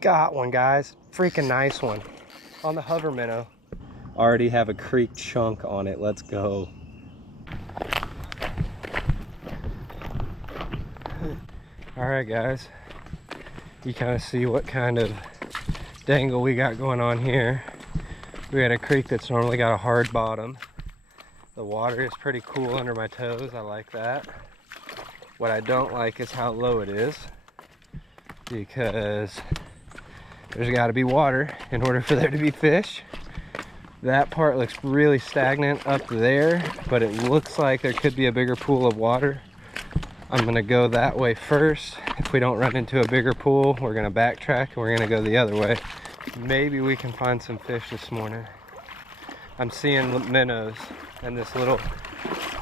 Got one, guys. Freaking nice one. On the hover minnow. Already have a creek chunk on it. Let's go. All right, guys. You kind of see what kind of dangle we got going on here. We had a creek that's normally got a hard bottom. The water is pretty cool under my toes. I like that. What I don't like is how low it is, because there's got to be water in order for there to be fish. That part looks really stagnant up there, but it looks like there could be a bigger pool of water. I'm gonna go that way first. If we don't run into a bigger pool, we're gonna backtrack and we're gonna go the other way. Maybe we can find some fish this morning. I'm seeing minnows in this little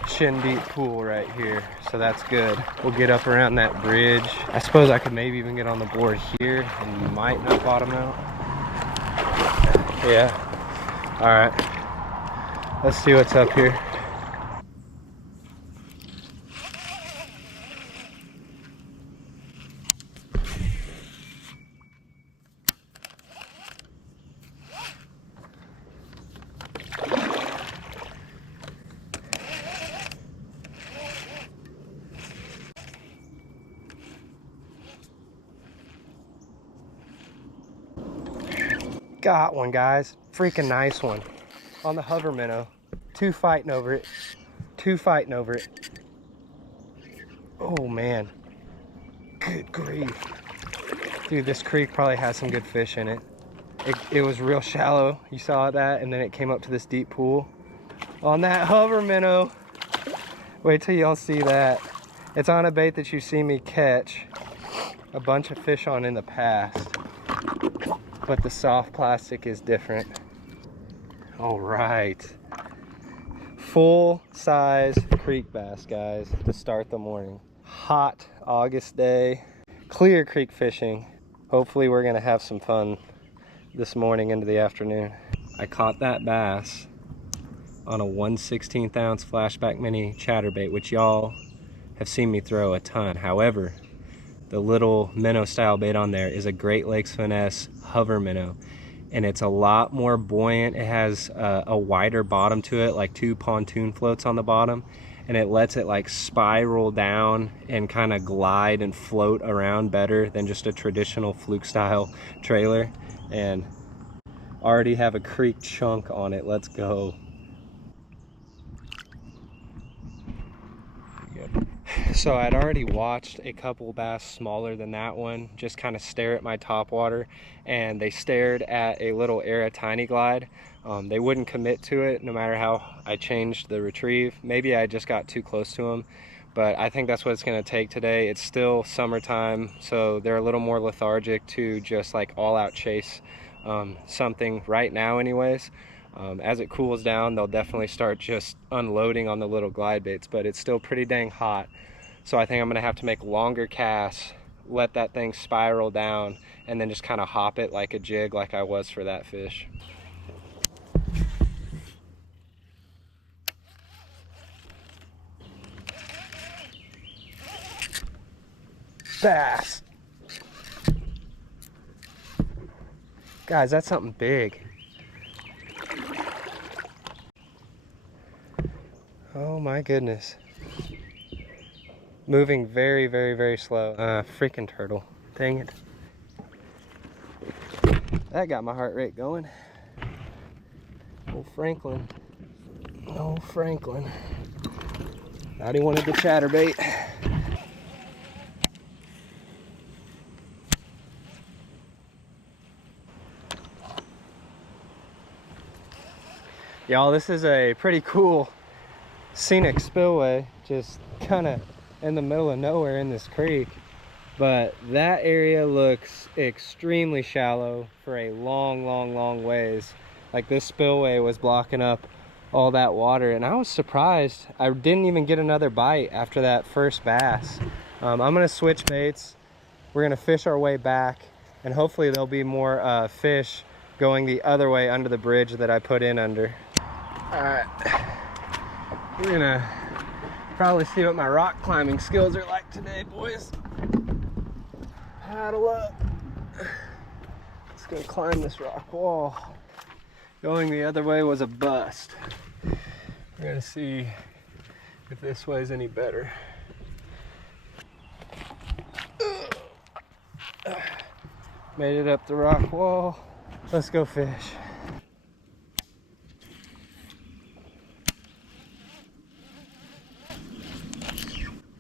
shin deep pool right here, so that's good. We'll get up around that bridge. I suppose I could maybe even get on the board here and might not bottom out. Yeah. All right, let's see what's up here. Got one, guys. Freaking nice one. On the hover minnow. Two fighting over it. Oh man. Good grief. Dude, this creek probably has some good fish in it. It was real shallow. You saw that, and then it came up to this deep pool. On that hover minnow. Wait till y'all see that. It's on a bait that you see me catch a bunch of fish on in the past. But the soft plastic is different. All right. Full size creek bass, guys, to start the morning. Hot August day, clear creek fishing. Hopefully we're gonna have some fun this morning into the afternoon. I caught that bass on a 1/16 ounce flashback mini chatterbait, which y'all have seen me throw a ton. However, the little minnow style bait on there is a Great Lakes Finesse hover minnow, and it's a lot more buoyant. It has a wider bottom to it, like 2 pontoon floats on the bottom, and it lets it like spiral down and kind of glide and float around better than just a traditional fluke style trailer. And already have a creek chunk on it. Let's go. So I'd already watched a couple bass smaller than that one just kind of stare at my top water, and they stared at a little Era Tiny Glide. They wouldn't commit to it no matter how I changed the retrieve. Maybe I just got too close to them, but I think that's what it's going to take today. It's still summertime, so they're a little more lethargic to just like all out chase something right now anyways. As it cools down, they'll definitely start just unloading on the little glide baits, but it's still pretty dang hot. So I think I'm gonna have to make longer casts, let that thing spiral down, and then just kind of hop it like a jig like I was for that fish. Bass. Guys, that's something big. Oh my goodness. Moving very, very, very slow. Freaking turtle. Dang it. That got my heart rate going. Old Franklin. Oh, Franklin. Thought he wanted the chatterbait. Y'all, this is a pretty cool scenic spillway, just kind of in the middle of nowhere in this creek, but that area looks extremely shallow for a long ways. Like, this spillway was blocking up all that water, and I was surprised I didn't even get another bite after that first bass. I'm gonna switch baits. We're gonna fish our way back, and hopefully there'll be more fish going the other way under the bridge that I put in under. All right, we're gonna probably see what my rock climbing skills are like today, boys. Paddle up. Just gonna climb this rock wall. Going the other way was a bust. We're gonna see if this way is any better. Made it up the rock wall. Let's go fish.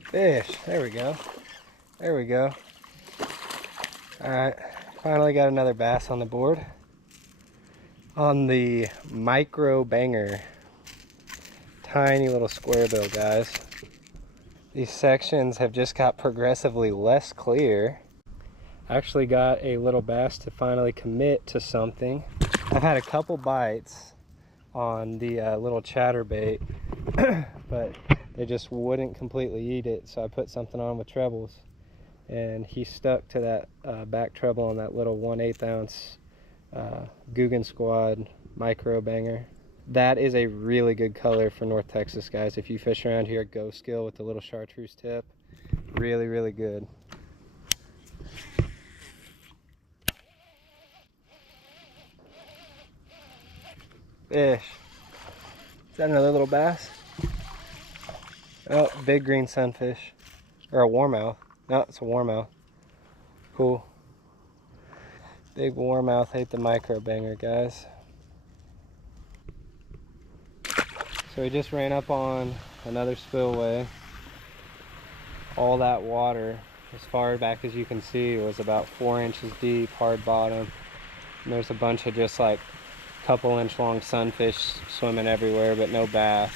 Fish, there we go. There we go. All right, finally got another bass on the board. On the micro banger. Tiny little square bill, guys. These sections have just got progressively less clear. Actually got a little bass to finally commit to something. I've had a couple bites on the little chatterbait, but they just wouldn't completely eat it, so I put something on with trebles, and he stuck to that back treble on that little 1/8 ounce Guggen Squad micro banger. That is a really good color for North Texas, guys. If you fish around here, go skill with the little chartreuse tip. Really, really good. Fish. Is that another little bass? Oh, big green sunfish. Or a warmouth. No, it's a warmouth. Cool. Big warmouth ate the micro banger, guys. So we just ran up on another spillway. All that water, as far back as you can see, was about 4 inches deep, hard bottom. And there's a bunch of just like couple inch long sunfish swimming everywhere, but no bass.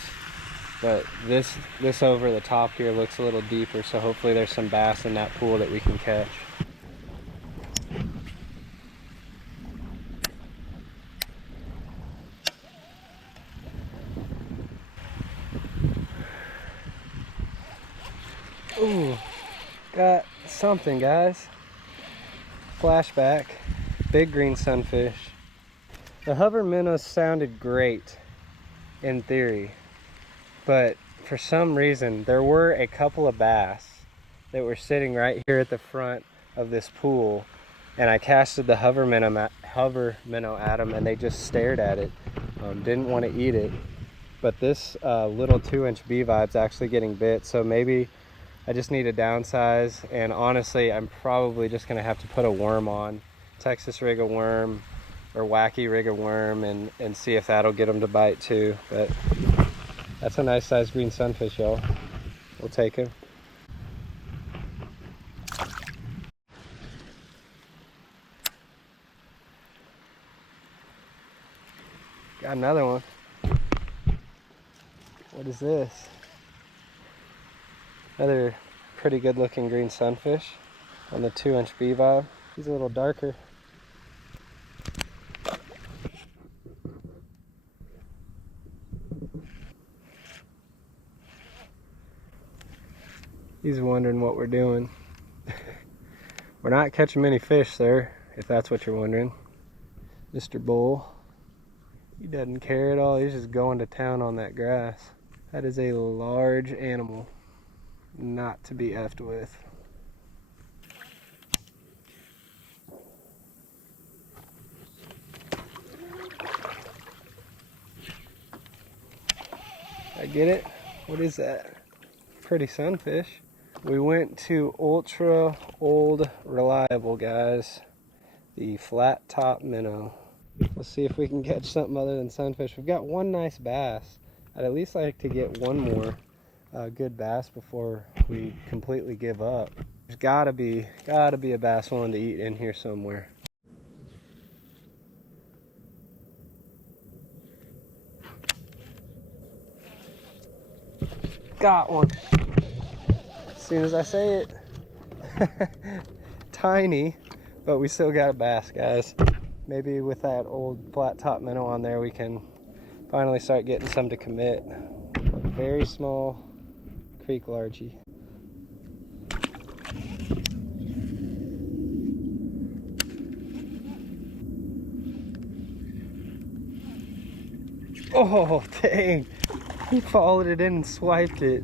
But this over the top here looks a little deeper, so hopefully there's some bass in that pool that we can catch. Ooh, got something, guys. Flashback, big green sunfish. The hover minnows sounded great in theory, but for some reason there were a couple of bass that were sitting right here at the front of this pool, and I casted the hover minnow at them, and they just stared at it, didn't want to eat it. But this little 2-inch B-vibe's actually getting bit, so maybe I just need to downsize, and honestly I'm probably just gonna have to put a worm on, Texas rig a worm or wacky rig a worm, and see if that'll get them to bite too. But that's a nice sized green sunfish, y'all. We'll take him. Got another one. What is this? Another pretty good looking green sunfish on the 2-inch B-vibe. He's a little darker. He's wondering what we're doing. We're not catching many fish, sir, if that's what you're wondering. Mr. Bull. He doesn't care at all. He's just going to town on that grass. That is a large animal. Not to be effed with. I get it. What is that? Pretty sunfish. We went to ultra old reliable, guys. The flat top minnow. Let's see if we can catch something other than sunfish. We've got one nice bass. I'd at least like to get one more good bass before we completely give up. There's gotta be a bass willing to eat in here somewhere. Got one. As soon as I say it. Tiny, but we still got a bass, guys. Maybe with that old flat top minnow on there, we can finally start getting some to commit. A very small creek largie. Oh, dang. He followed it in and swiped it.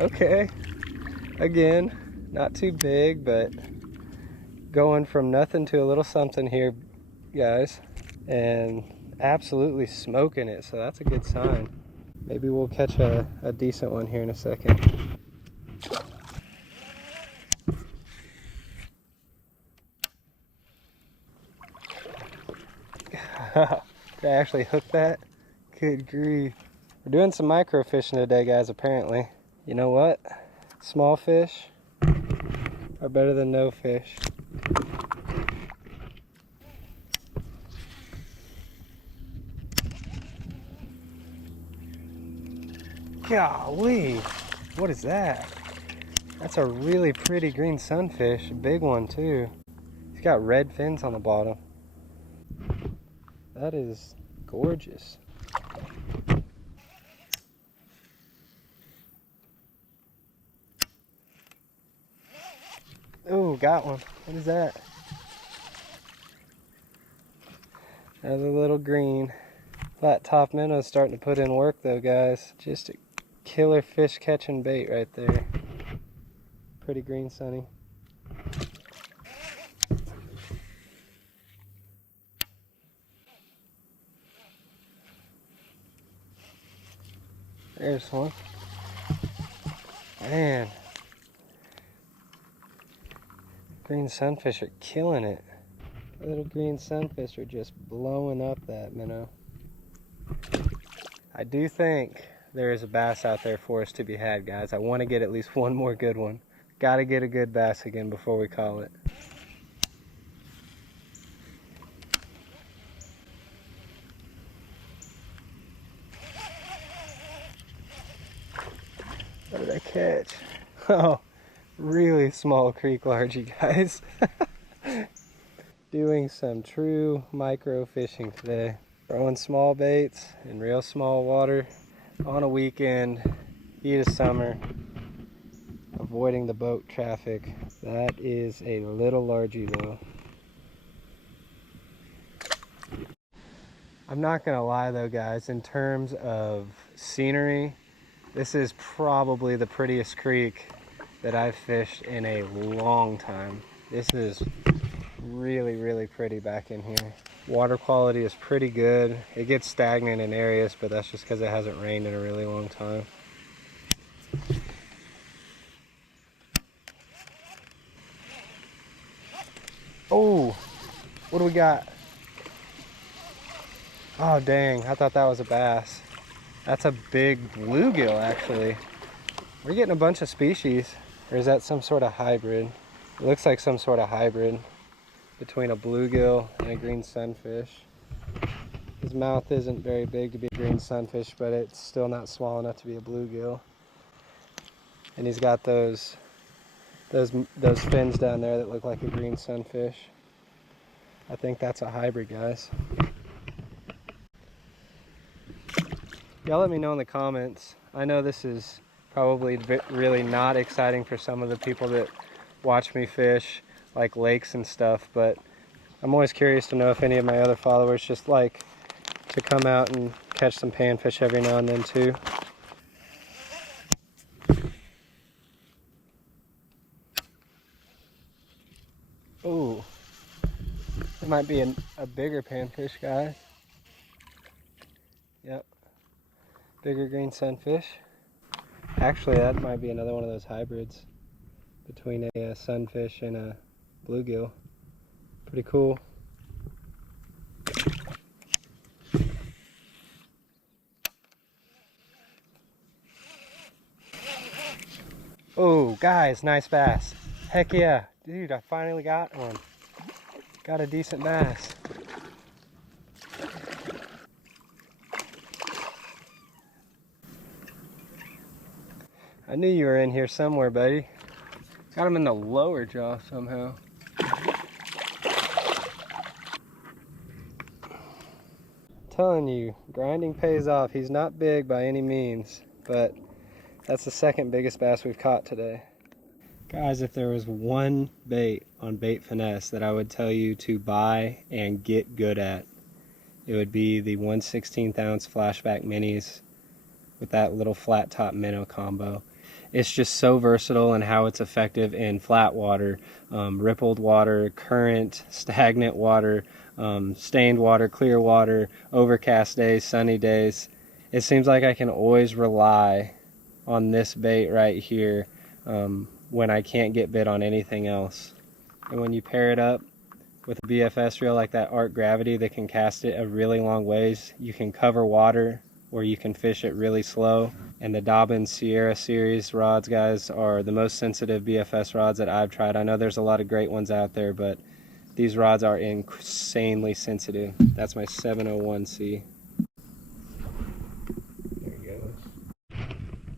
Okay. Again, not too big, but going from nothing to a little something here guys, and absolutely smoking it, so that's a good sign. Maybe we'll catch a decent one here in a second. Did I actually hook that? Good grief. We're doing some micro fishing today, guys, apparently. You know what? Small fish are better than no fish. Golly, what is that? That's a really pretty green sunfish, a big one too. He's got red fins on the bottom. That is gorgeous. Oh, got one. What is that? Another little green. Flat top minnow's starting to put in work though, guys. Just a killer fish catching bait right there. Pretty green, Sunny. There's one. Man. Green sunfish are killing it. Little green sunfish are just blowing up that minnow. I do think there is a bass out there for us to be had, guys. I want to get at least one more good one. Got to get a good bass again before we call it. What did I catch? Oh, really small creek largie, guys. Doing some true micro fishing today. Throwing small baits in real small water on a weekend, heat of summer, avoiding the boat traffic. That is a little largie though. I'm not gonna lie though, guys, in terms of scenery, this is probably the prettiest creek that I've fished in a long time. This is really, really pretty back in here. Water quality is pretty good. It gets stagnant in areas, but that's just because it hasn't rained in a really long time. Oh, what do we got? Oh dang, I thought that was a bass. That's a big bluegill actually. We're getting a bunch of species. Or is that some sort of hybrid? It looks like some sort of hybrid between a bluegill and a green sunfish. His mouth isn't very big to be a green sunfish, but it's still not small enough to be a bluegill. And he's got those fins down there that look like a green sunfish. I think that's a hybrid, guys. Y'all let me know in the comments. I know this is probably really not exciting for some of the people that watch me fish, like lakes and stuff, but I'm always curious to know if any of my other followers just like to come out and catch some panfish every now and then too. Ooh, it might be a bigger panfish, guys. Yep, bigger green sunfish. Actually, that might be another one of those hybrids between a sunfish and a bluegill. Pretty cool. Oh, guys, nice bass. Heck yeah. Dude, I finally got one. Got a decent bass. I knew you were in here somewhere, buddy. Got him in the lower jaw somehow. Telling you, grinding pays off. He's not big by any means, but that's the second biggest bass we've caught today. Guys, if there was one bait on Bait Finesse that I would tell you to buy and get good at, it would be the 1/16 ounce flashback minis with that little flat top minnow combo. It's just so versatile in how it's effective in flat water, rippled water, current, stagnant water, stained water, clear water, overcast days, sunny days. It seems like I can always rely on this bait right here when I can't get bit on anything else. And when you pair it up with a BFS reel like that Arc Gravity that can cast it a really long ways, you can cover water or you can fish it really slow. And the Dobbins Sierra series rods, guys, are the most sensitive BFS rods that I've tried. I know there's a lot of great ones out there, but these rods are insanely sensitive. That's my 701C. There he goes.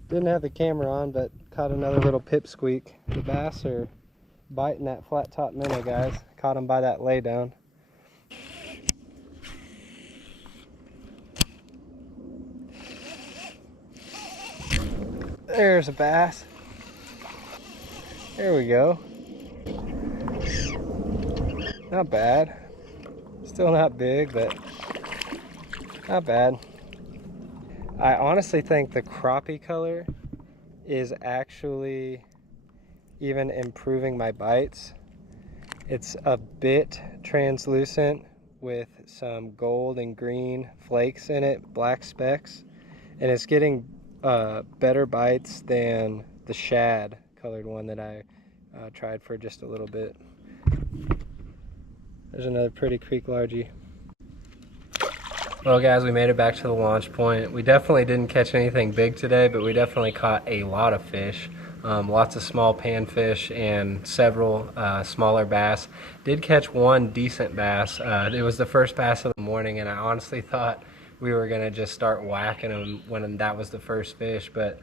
Didn't have the camera on, but caught another little pipsqueak. The bass are biting that flat top minnow, guys. Caught him by that laydown. There's a bass. There we go. Not bad. Still not big, but not bad. I honestly think the crappie color is actually even improving my bites. It's a bit translucent with some gold and green flakes in it, black specks, and it's getting better bites than the shad colored one that I tried for just a little bit. There's another pretty creek largie. Well guys, we made it back to the launch point. We definitely didn't catch anything big today, but we definitely caught a lot of fish. Lots of small panfish and several smaller bass. Did catch one decent bass. It was the first bass of the morning, and I honestly thought we were gonna just start whacking them when that was the first fish, but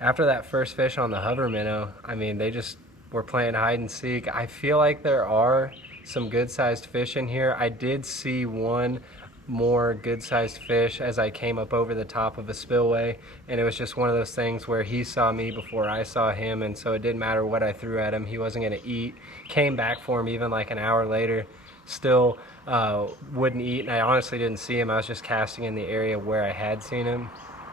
after that first fish on the hover minnow, I mean, they just were playing hide and seek. I feel like there are some good sized fish in here. I did see one more good sized fish as I came up over the top of a spillway, and it was just one of those things where he saw me before I saw him, and so it didn't matter what I threw at him, he wasn't gonna eat. Came back for him even like an hour later, still wouldn't eat, and I honestly didn't see him. I was just casting in the area where I had seen him.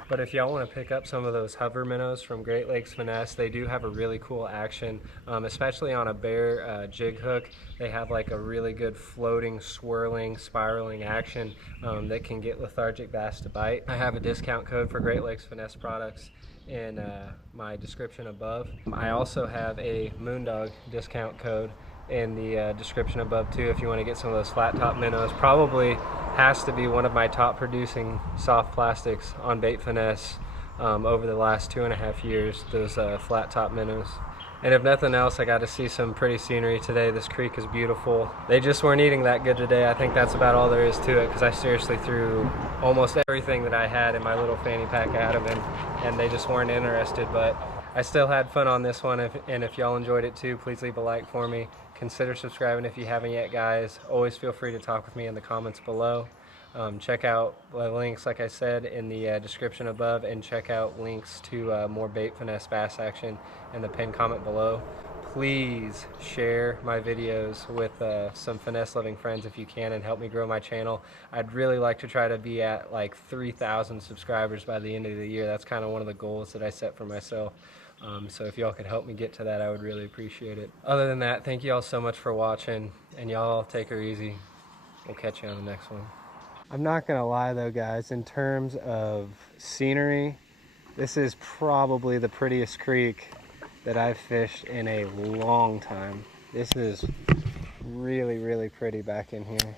But if y'all want to pick up some of those hover minnows from Great Lakes Finesse, they do have a really cool action, especially on a bare jig hook. They have like a really good floating, swirling, spiraling action that can get lethargic bass to bite. I have a discount code for Great Lakes Finesse products in my description above. I also have a Moondog discount code in the description above too if you want to get some of those flat top minnows. Probably has to be one of my top producing soft plastics on Bait Finesse over the last 2.5 years, those flat top minnows. And if nothing else, I got to see some pretty scenery today. This creek is beautiful. They just weren't eating that good today. I think that's about all there is to it, because I seriously threw almost everything that I had in my little fanny pack at them, and they just weren't interested. But I still had fun on this one, and if y'all enjoyed it too, please leave a like for me. Consider subscribing if you haven't yet, guys. Always feel free to talk with me in the comments below. Check out the links, like I said, in the description above, and check out links to more Bait Finesse bass action in the pinned comment below. Please share my videos with some finesse-loving friends if you can, and help me grow my channel. I'd really like to try to be at like 3,000 subscribers by the end of the year. That's kind of one of the goals that I set for myself. So if y'all could help me get to that, I would really appreciate it. Other than that, thank you all so much for watching, and y'all take her easy. We'll catch you on the next one. I'm not gonna lie though, guys, in terms of scenery, this is probably the prettiest creek that I've fished in a long time. This is really, really pretty back in here.